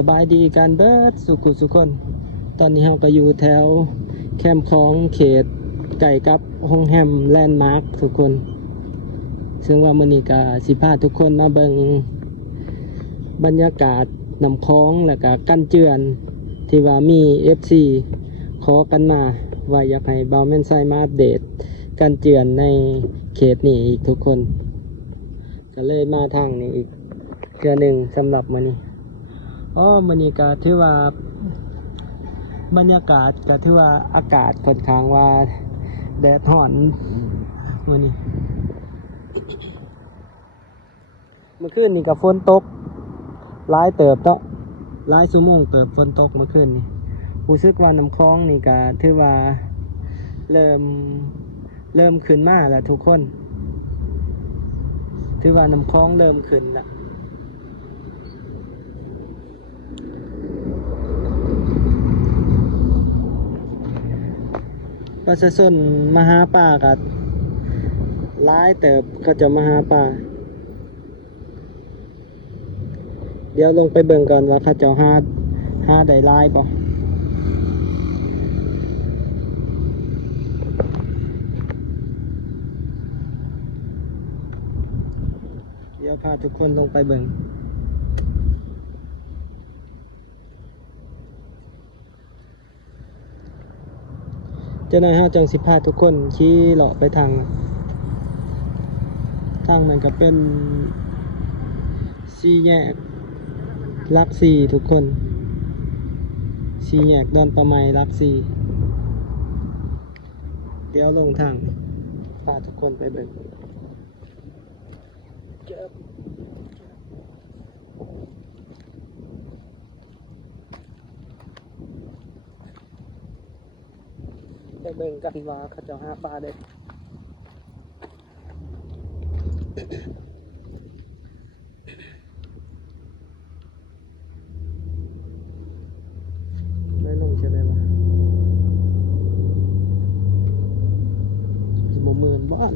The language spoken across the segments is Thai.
สบายดีการเบิดสุขุสุคนตอนนี้เราก็อยู่แถวแคมป์ของเขตไก่กับห้องแฮมแลนด์มาร์คทุกคนซึ่งว่ามื้อนี้ก็สิพาทุกคนมาเบิ่งบรรยากาศน้ำคลองแล้วก็กั้นเจือนที่ว่ามี FC ขอกันมาว่าอยากให้บ่าวแม่นไซมาอัปเดตกั้นเจือนในเขตนี้อีกทุกคนก็เลยมาทางนี้อีกเทื่อหนึ่งสำหรับมื้อนี้มื้อนี้ก็ถือว่าบรรยากาศก็ถือว่าอากาศค่อนข้างว่าแดดร้อนมื้อนี้เมื่อคืนนี่ก็ฝนตกหลายเติบเนาะหลายชั่วโมงเติบฝนตกเมื่อคืนนี่รู้สึกว่าน้ำคลองนี่ก็ถือว่าเริ่มขึ้นมาแล้วทุกคนถือว่าน้ำคลองเริ่มขึ้นแล้วประชาชนมาหาปลากับหลายเติบเขาจะมาหาปลาเดี๋ยวลงไปเบิ่งก่อนว่าเขาจะหาได้หลายบ่เดี๋ยวพาทุกคนลงไปเบิ่งเจ้านายเฮาจังสิพาทุกคนขี่เลาะไปทางมันก็เป็นสี่แยกหลักสี่ทุกคนสี่แยกดอนประไมหลักสี่เดี๋ยวลงทางพาทุกคนไปเบิ่งไปเบิ่งกันว่าเขาจะหาปลาได้ได้ลงใช่ไหมวะ10,000บ้าน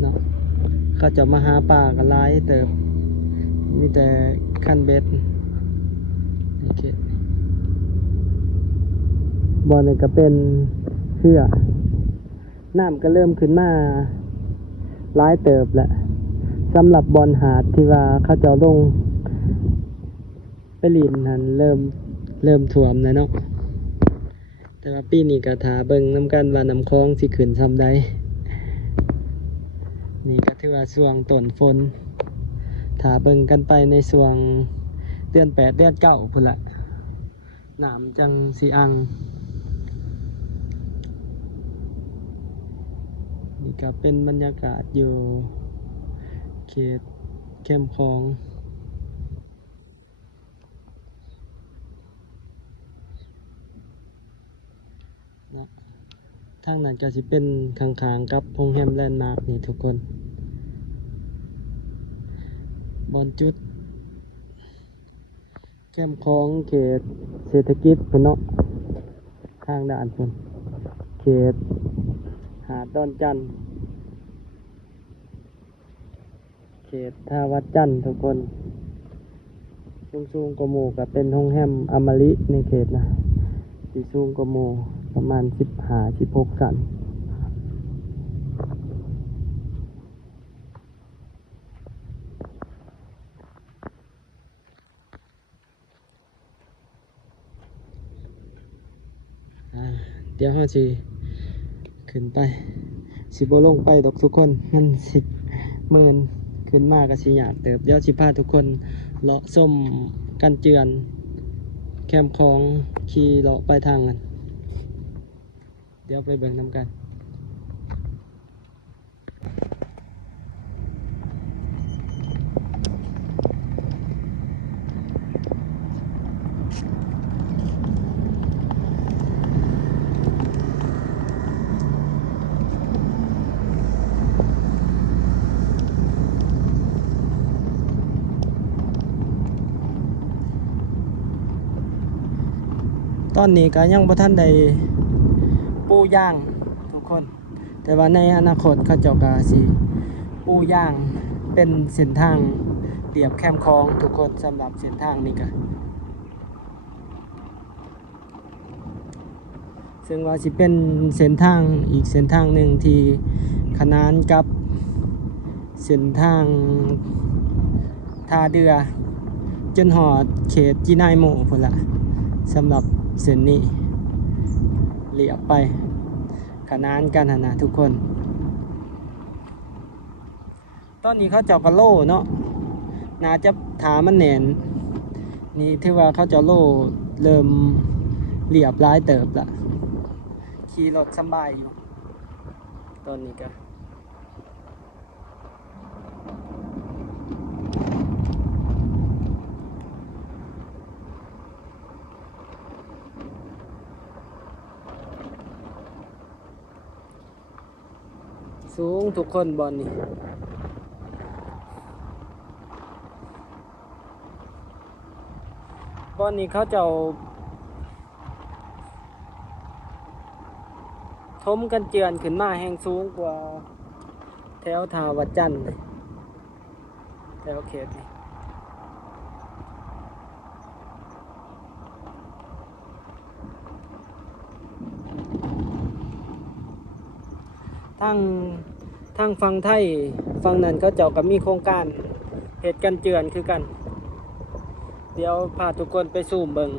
เนาะเขาจะมาหาปลากันหลายเติบมีแต่คันเบ็ดโอเคบ่อนี่ก็เป็นเขื่อน้ำก็เริ่มขึ้นมาหลายเติบแล้วสำหรับบอลหาดที่ว่าเขาจะลงไปลินหันเริ่มท่วมแล้วเนาะแต่ว่าปีนี้ก็ถาเบิ่งน้ำกันว่าน้ำคลองสิขึ้นซ้ำใดนี่ก็ถือว่าช่วงต้นฝนถาเบิ่งกันไปในช่วงเดือน8เดือน9พุ่นละน้ำจังสิอังนี่ก็เป็นบรรยากาศอยู่เขตแคมป์คลองนะทางนั้นก็สิเป็นข้างๆกับโรงแรมแลนด์มาร์คนี่ทุกคนบอนจุดแคมป์คลองเขตเศรษฐกิจพุ่นเนาะทางด่านพุ่นเขตหาดดอนจันทร์เขตท่าวัดจันทร์ทุกคนสูงกว่าหมู่ก็เป็นโรงแรมอมฤตในเขตนะสีสูงกว่าหมู่ประมาณ15-16ชั้นเดี๋ยวเราสิขึ้นไปสิบ่ลงไปดอกทุกคนมัน10,000ขึ้นมากก็สิยากเติบเดี๋ยวสิพาทุกคนเลาะส้มกันเจือนแคมป์คลองขี่เลาะไปทางกันเดี๋ยวไปเบิ่งนำกันตอนนี้ก็ยังบ่ทันได้ ปูย่างทุกคน แต่ว่าในอนาคตเขาเจ้าก็สิปูย่างเป็นเส้นทางเรียบแคมคลองทุกคนสำหรับเส้นทางนี้ก็ซึ่งว่าสิเป็นเส้นทางอีกเส้นทางหนึ่งที่ขนานกับเส้นทางท่าเรือจนหอดเขตจีนายโมพุ่นละสำหรับเส้นนี้เลียบไปขนานกันนะทุกคนตอนนี้เขาเจ้ากระโล่เนาะน่าจะถามันแหนนนี่ถือว่าเขาเจ้าโล่เริ่มเรียบร้ายเติบละขี่รถสบายอยู่ตอนนี้ก็สูงทุกคนบอลนี่บอลนี้เขาจะทมกันเจือนขึ้นมาแห่งสูงกว่าแถวทาวัดจันทร์เลยแถวเขตนี่ทั้งฝั่งไทยฝั่งนั้นเขาเจ้าก็มีโครงการเหตุกันเจือนคือกันเดี๋ยวพาทุกคนไปซูมเบิง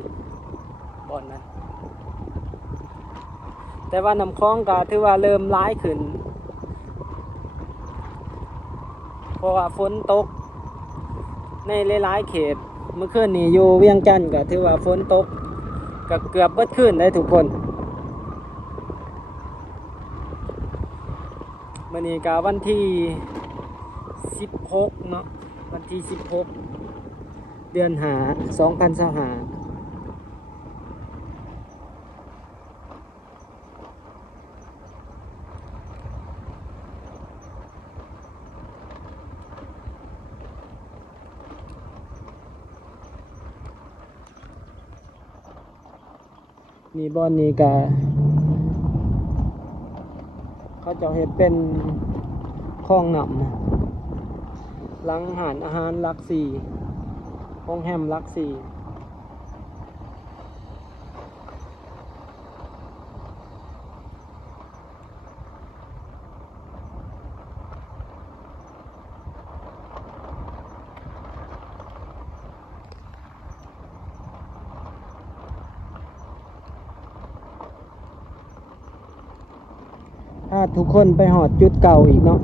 บอลนั้นแต่ว่าน้ำคลองก็ถือว่าเริ่มร้ายขึ้นเพราะว่าฝนตกในหลายๆเขตเมื่อคืนนี้อยู่เวียงจันทน์ก็ถือว่าฝนตกก็เกือบเบิดคืนได้ทุกคนมื้อนี้ก็วันที่16เนาะวันที่16เดือน5 2025มีบอนนี้ก็เขาจะเห็นเป็นคลองหนำหลังหารอาหารหลักสี่โรงแรมหลักสี่ถ้าทุกคนไปหอดจุดเก่าอีกเนาะ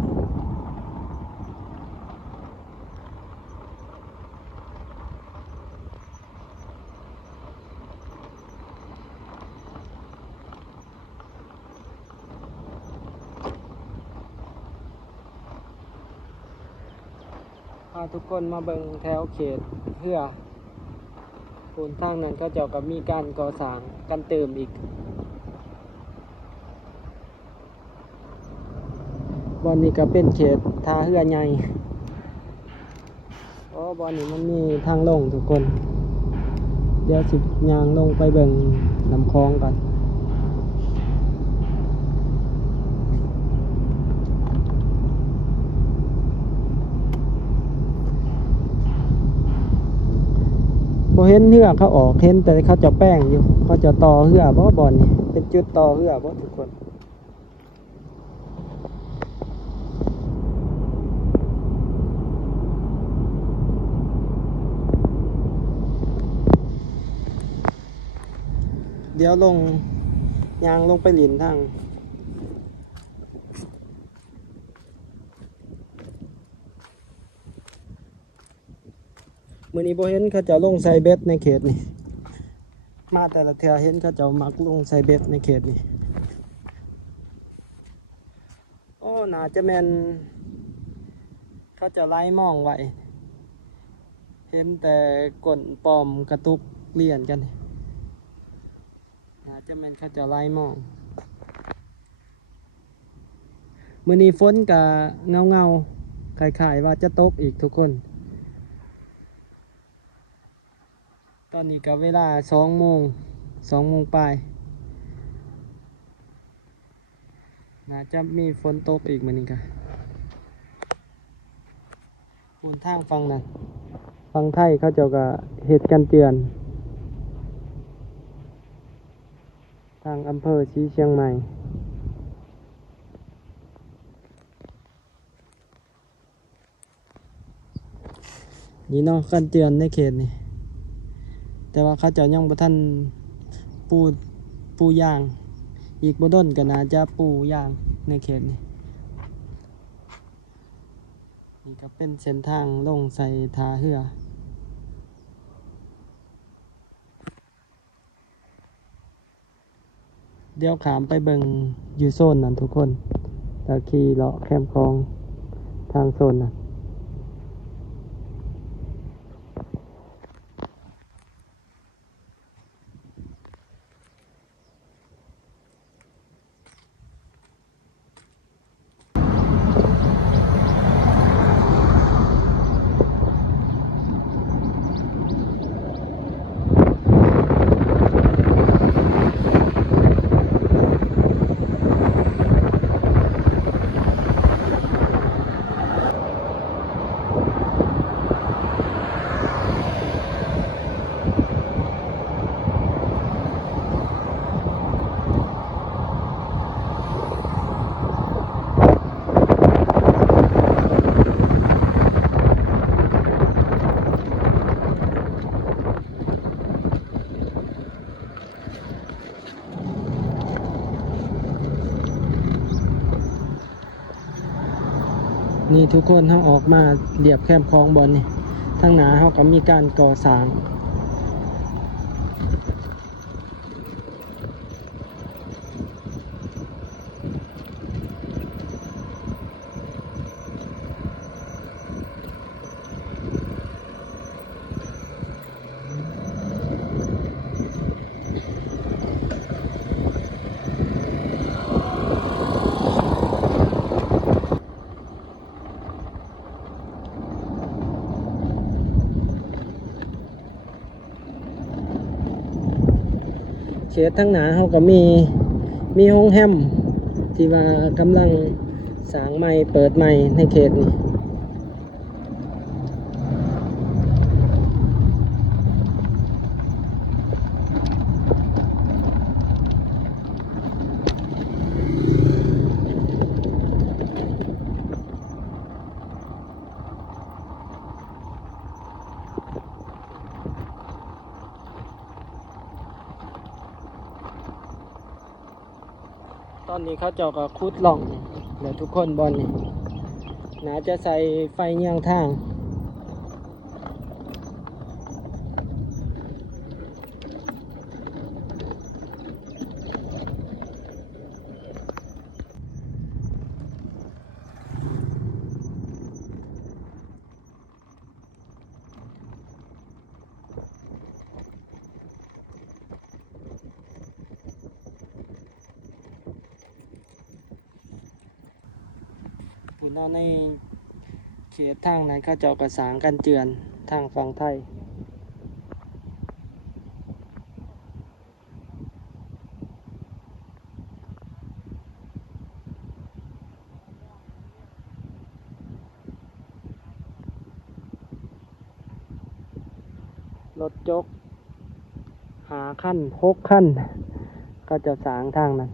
พาทุกคนมาเบิ่งแถวเขตเพื่อปูนทางนั้นก็เจ้ากับมีการก่อสร้างกันเติมอีกบอนนี้ก็เป็นเขตท่าเรือใหญ่บอนนี้มันมีทางลงทุกคนเดี๋ยวสิย่างลงไปเบิ่งลำคลองก่อนบ่เห็นเรือเขาออกเห็นแต่เขาจะแป้งอยู่เขาจะต่อเรือบ่บอนนี่เป็นจุดต่อเรือบ่ทุกคนเดี๋ยวลงยางลงไปหลินทางมื้อนี้บ่เห็นเขาจะลงใส่เบ็ดในเขตนี่มาแต่ละเทื่อเห็นเขาจะมักลงใส่เบ็ดในเขตนี่น่าจะแม่นเขาจะไล่มองไว้เห็นแต่ก้นปอมกระตุกเลียนกันน่าจะแม่นเขาจะไล่มองมื้อนี้ฝนก็เงาคล้ายๆว่าจะตกอีกทุกคนตอนนี้ก็เวลา2 โมงปลาย น่าจะมีฝนตกอีกมื้อนี้กะบนทางฝั่งนั้นฝั่งไทยเขาเจ้าก็เฮ็ดกันเตือนทางอำเภอศรีเชียงใหม่นี่เนาะกันเตือนในเขตนี่แต่ว่าเขาเจ้ายังบ่ทันปูปูยางอีกบ่ดนก็น่าจะปูยางในเขตนี่นี่ก็เป็นเส้นทางลงใส่ท่าเรือเดี๋ยวขามไปเบิ่งอยู่โซนนั้นทุกคนตะขี่เลาะแคมคลองทางโซนนั้นนี่ทุกคนเขาออกมาเรียบแคมคลองบอลนี่ทางหนาเขาก็มีการก่อสร้างเขตทางหนาเขาก็มีโรงแรมที่ว่ากำลังสร้างใหม่เปิดใหม่ในเขตนี่ตอนนี้เขาเจ้าก็ขุดหล่องเดี๋ยวทุกคนบอลนี่น่าจะใส่ไฟเงี่ยงทางอยู่ในเขตทางนั้นเขาเจ้าก็สร้างกันเจือนทางฝั่งไทยรถจก5 ขั้น 6 ขั้นก็จะสร้างทางนั้น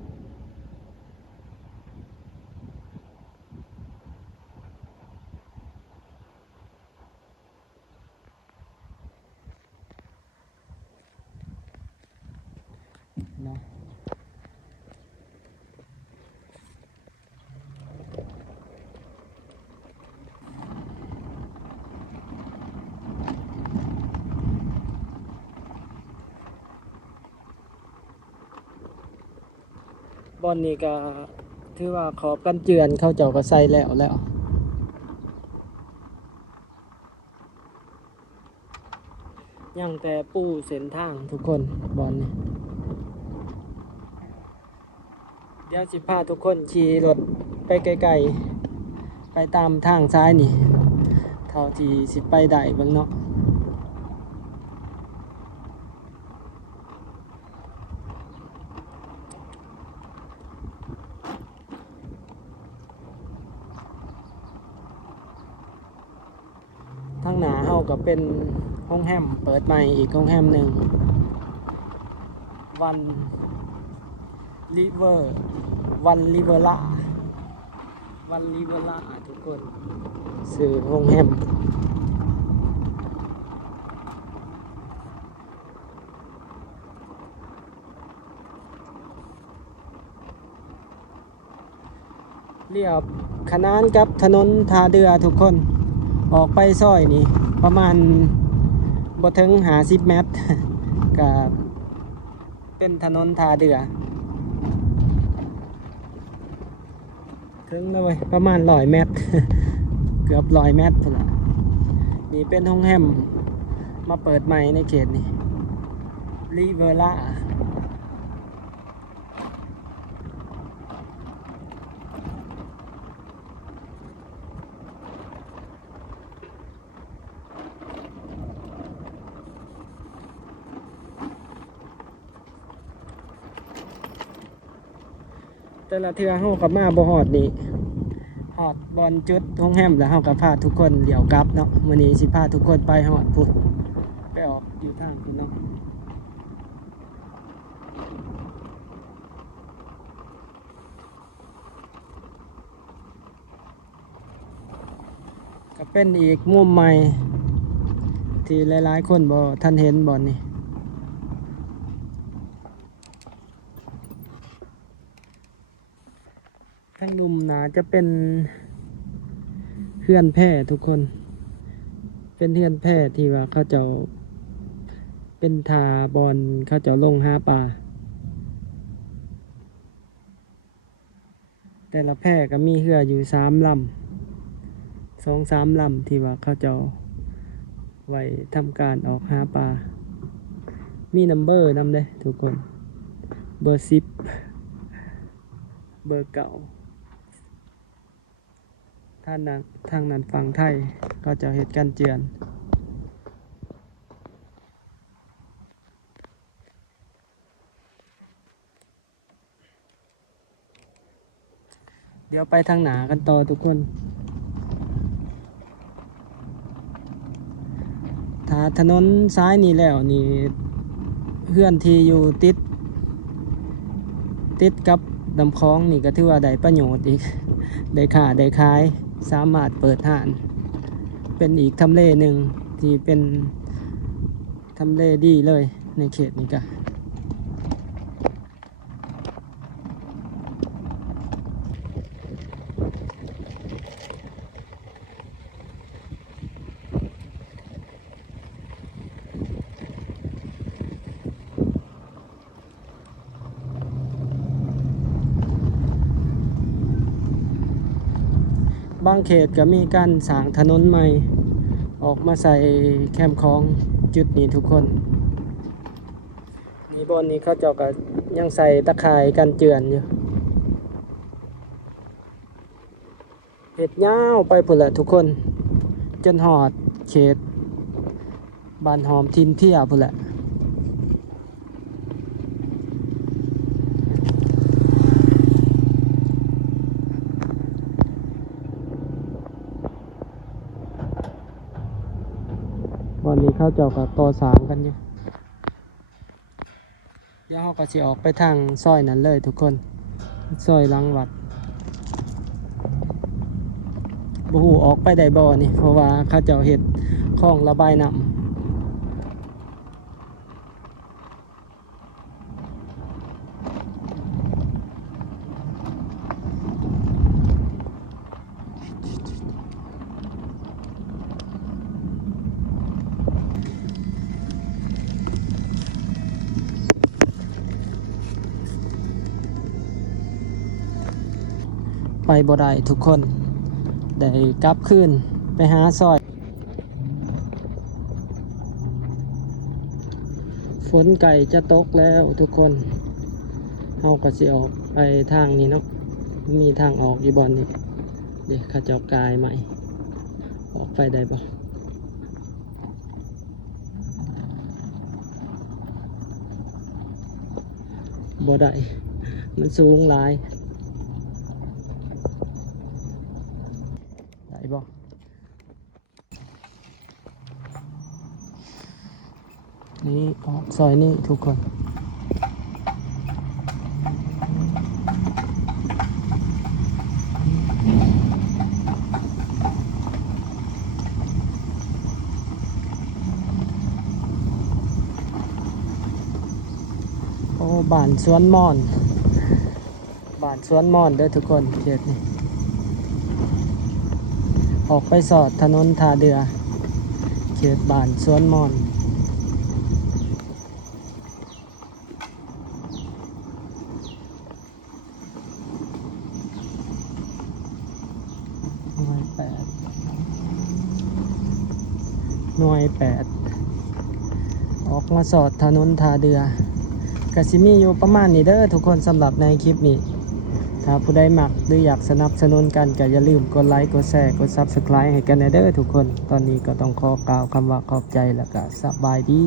เนาะบอนนี้ก็ถือว่าขอบกันเจือนเขาเจ้าก็ใส่แล้วยังแต่ปูเส้นทางทุกคนบอนนี้เดี๋ยวสิพาทุกคนขี่รถไปไกลๆไปตามทางซ้ายนี่เท่าที่สิไปได้เบิ่งเนาะ างหน้าเฮาก็เป็นโรงแรมเปิดใหม่อีกโรงแรมหนึ่งวันริเวอร์วันริเวอร่าวันริเวอร่าทุกคนสื่อโรงแรมเรียบขนานกับถนนท่าเรือทุกคนออกไปซอยนี่ประมาณบ่ถึง50 เมตร กับเป็นถนนท่าเรือถึงแล้วเว้ยประมาณ100 เมตร เกือบ100 เมตรพุ่นละนี่เป็นโรงแรมมาเปิดใหม่ในเขตนี้ริเวอร่าแต่ละเทือเฮากับมาบ่ฮอดนี่ฮอดบอลจุดโรงแรมแล้วเฮาก็พาทุกคนเลี้ยวกลับเนาะมื้อนี้สิพาทุกคนไปฮอดพุ่นไปออกอยู่ทางพุ่นเนาะก็เป็นอีกมุมใหม่ที่หลายๆคนบ่ทันเห็นบ่อนนี่ทางลุมน่าจะเป็นเฮือนแพร่ทุกคนเป็นเฮือนแพร่ที่ว่าเขาเจ้าเป็นทาบอลเขาเจ้าลงหาปลาแต่ละแพร่ก็มีเรืออยู่3 ลำ2-3 ลำที่ว่าเขาเจ้าไว้ทำการออกหาปลามีนัมเบอร์นำเด้ทุกคนเบอร์10เบอร์เก่าทางนั้นฝั่งไทยก็จะเหตุการณ์เจือนเดี๋ยวไปทางหนากันต่อทุกคนถ้าถนนซ้ายนี่แล้วนี่เพื่อนที่อยู่ติดกับลำคลองนี่ก็ถือว่าได้ประโยชน์อีก ได้ค่าได้ขายสามารถเปิดห้านเป็นอีกทำเลหนึ่งที่เป็นทำเลดีเลยในเขตนี้ก็บางเขตก็มีการสร้างถนนใหม่ออกมาใส่แคมป์ของจุดนี้ทุกคนนี่บนนี้เขาเจ้าก็ยังใส่ตะข่ายกันเจือนอยู่เห็ดยาวไปพุ่นละทุกคนจนหอดเขตบ้านหอมทินเที่ยพุ่นละวันนี้เขาเจ้าก็ต่อสางกันอยู่เดี๋ยวเขาก็สิออกไปทางซอยนั้นเลยทุกคนซอยหลังวัดบ่ฮู้ออกไปได้บ่นี่เพราะว่าเขาเจ้าเฮ็ดคลองระบายน้ำไปบ่ได้ทุกคนได้กลับคืนไปหาซอยฝนไก่จะตกแล้วทุกคนเฮาก็สิออกไปทางนี้เนาะมีทางออกอยู่บ่อนนี้เดี๋ยวเขาเจ้ากายใหม่ออกไปได้บ่บ่ได้มันสูงหลายได้บ่ นี่ออกซอยนี้ทุกคนโอ้บ้านสวนม่อนบ้านสวนม่อนเด้อทุกคนเขตนี้ออกไปสอดถนนท่าเรือเขตบ้านสวนม่อนหน่วยแปดหน่วยแปดออกมาสอดถนนท่าเรือกสิมีอยู่ประมาณนี้เด้อทุกคนสำหรับในคลิปนี้ถ้าผู้ใดมักหรืออยากสนับสนุนกันก็อย่าลืมกดไลค์กดแชร์กด Subscribe ให้กันนะเด้อทุกคนตอนนี้ก็ต้องขอกล่าวคำว่าขอบใจแล้วก็สบายดี